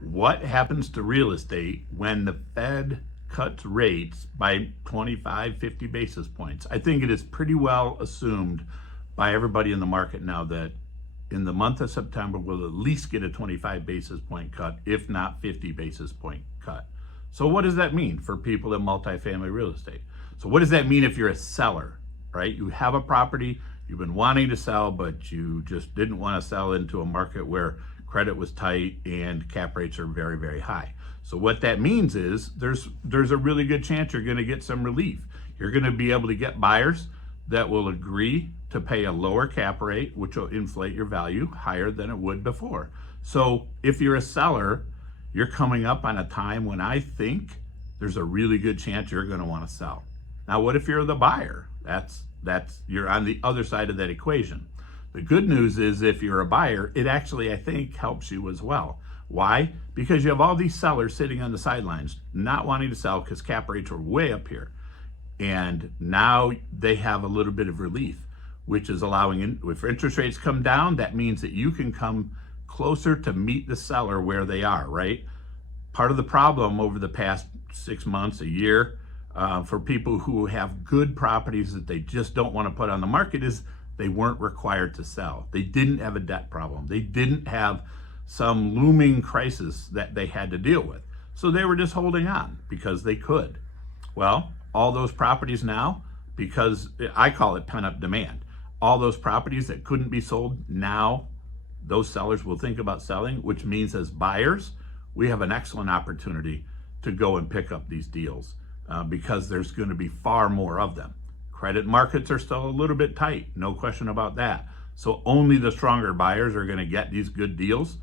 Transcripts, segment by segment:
What happens to real estate when the Fed cuts rates by 25, 50 basis points? I think it is pretty well assumed by everybody in the market now that in the month of September, we'll at least get a 25 basis point cut, if not 50 basis point cut. So what does that mean for people in multifamily real estate? So what does that mean if you're a seller, right? You have a property, you've been wanting to sell, but you just didn't want to sell into a market where credit was tight and cap rates are very, very high. So what that means is there's a really good chance you're going to get some relief. You're going to be able to get buyers that will agree to pay a lower cap rate, which will inflate your value higher than it would before. So if you're a seller, you're coming up on a time when I think there's a really good chance you're going to want to sell. Now, what if you're the buyer? That's you're on the other side of that equation. The good news is if you're a buyer, it actually, I think, helps you as well. Why? Because you have all these sellers sitting on the sidelines, not wanting to sell because cap rates are way up here. And now they have a little bit of relief, which is allowing, if interest rates come down, that means that you can come closer to meet the seller where they are, right? Part of the problem over the past 6 months, a year, for people who have good properties that they just don't want to put on the market is they weren't required to sell. They didn't have a debt problem. They didn't have some looming crisis that they had to deal with. So they were just holding on because they could. Well, all those properties now, because I call it pent-up demand, all those properties that couldn't be sold, now those sellers will think about selling, which means as buyers, we have an excellent opportunity to go and pick up these deals because there's going to be far more of them. Credit markets are still a little bit tight, no question about that. So only the stronger buyers are going to get these good deals.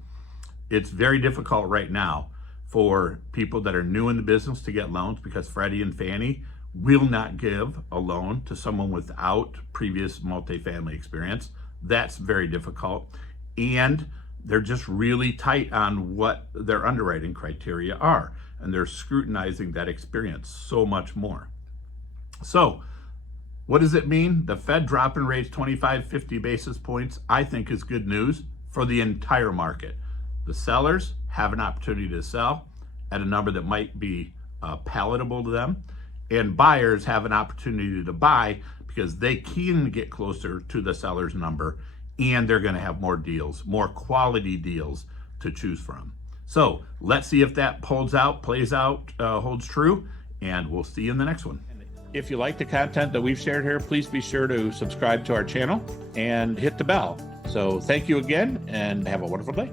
It's very difficult right now for people that are new in the business to get loans because Freddie and Fannie will not give a loan to someone without previous multifamily experience. That's very difficult. And they're just really tight on what their underwriting criteria are. And they're scrutinizing that experience so much more. So what does it mean? The Fed dropping rates 25, 50 basis points, I think is good news for the entire market. The sellers have an opportunity to sell at a number that might be palatable to them. And buyers have an opportunity to buy because they can get closer to the seller's number and they're going to have more deals, more quality deals to choose from. So let's see if that holds out, plays out, holds true, and we'll see you in the next one. If you like the content that we've shared here, please be sure to subscribe to our channel and hit the bell. So thank you again and have a wonderful day.